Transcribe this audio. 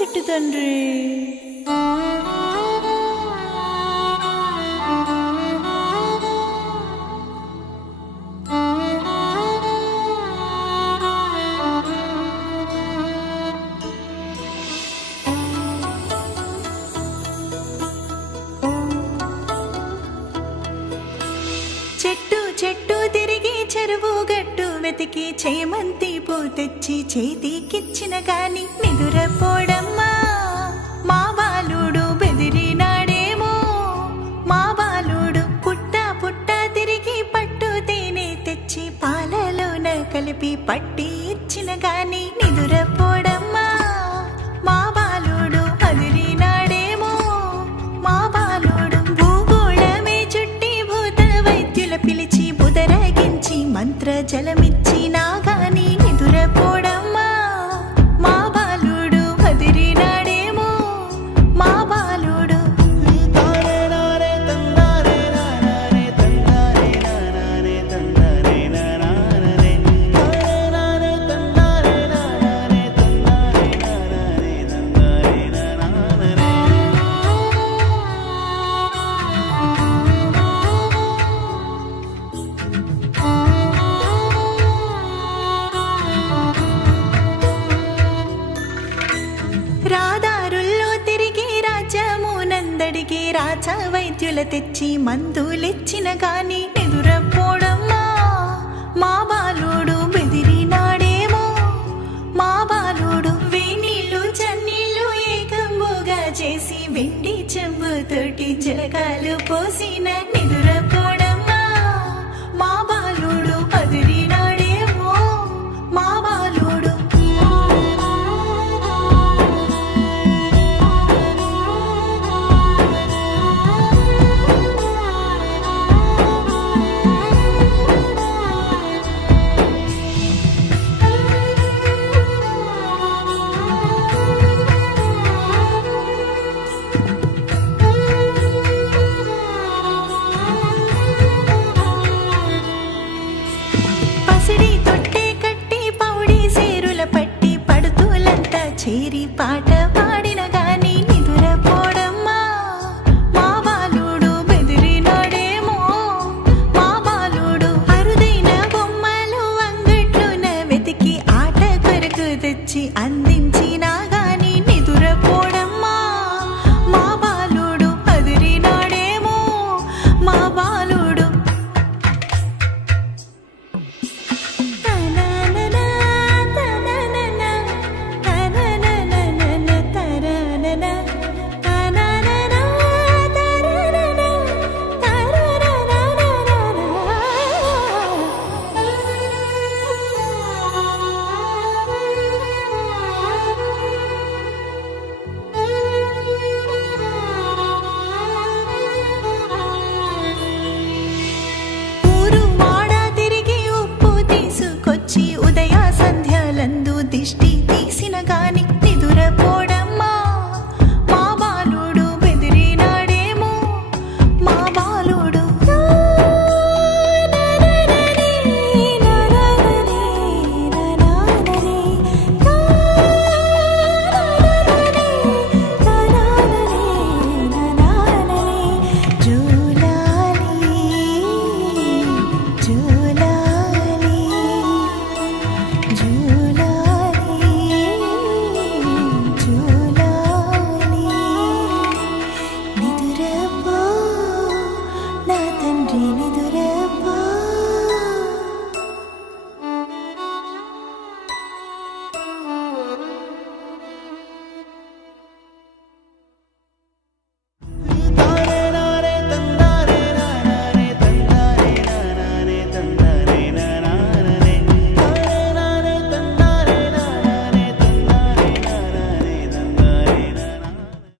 చెట్టు తండ్రి. చెట్టు చెట్టు తిరిగి చెరువు గట్టు వెతికి చేమంతి పూ తెచ్చి చేతికిచ్చిన గాని నిదురపోడమ్మా. మా బాలుడు బెదిరినాడేమో, మా బాలుడు పుట్ట పుట్ట తిరిగి పట్టు తేనె తెచ్చి పాలలోన కలిపి పట్టి ఇచ్చిన గాని నిదురపోడమ్మా. మా బాలుడు అదిరినాడేమో, మా బాలుడు భూగోళమే చుట్టి భూత వైద్యుల పిలిచి బుదరగించి మంత్ర జలమిచ్చి నాగాని నిదురపోడమ్మా. మా బాలుడు అదిరినాడేమో, మా బాలుడు. రాదారుల్లో తిరిగి రాజ్యమునందడిగి రాజా వైద్యుల తెచ్చి మందులిచ్చిన గాని నిదురపోడమ్మా. మా బాలుడు బెదిరినాడేమో, మా బాలుడు వేణీళ్ళు చన్నీళ్ళు ఏకంబుగా చేసి వెండి చెంబుతోటి జలకాలు పోసిన నిదురపోడమ్మా. మా బాలుడు అదిరినాడేమో, మా బాలుడు. పసిడి తొట్టే కట్టి పౌడి సేరుల పట్టి పడుతులంతా చేరి పాట పాడి